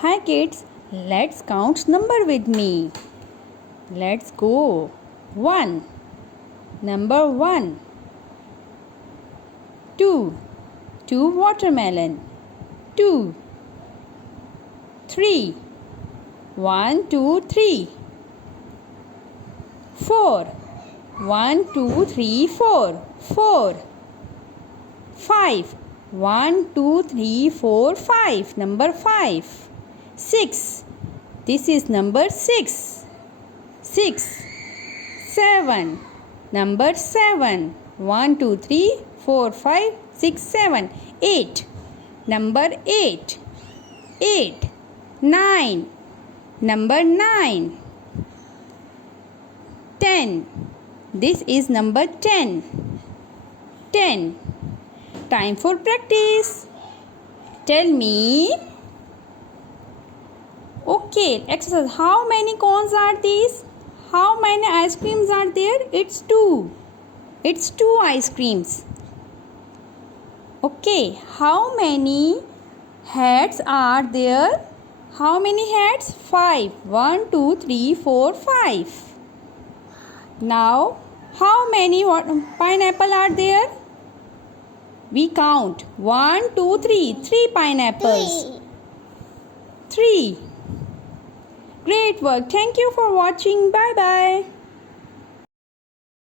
Hi kids, let's count number with me. Let's go. 1. Number 1. 2. 2 watermelon. 2. 3. 1, 2, 3. 4. 1, 2, 3, 4. 4. 5. 1, 2, 3, 4, 5. Number 5. 6. This is number 6. 6. 7. Number 7. 1, 2, 3, 4, 5, 6, 7. 8. Number 8. 8. 9. Number 9. 10. This is number 10. 10. Time for practice. Tell me. Okay, exercise. How many cones are these? How many ice creams are there? It's 2. It's 2 ice creams. Okay, how many hats are there? How many hats? 5. 1, 2, 3, 4, 5. Now, how many pineapple are there? We count. 1, 2, 3. 3 pineapples. 3. Great work. Thank you for watching. Bye bye.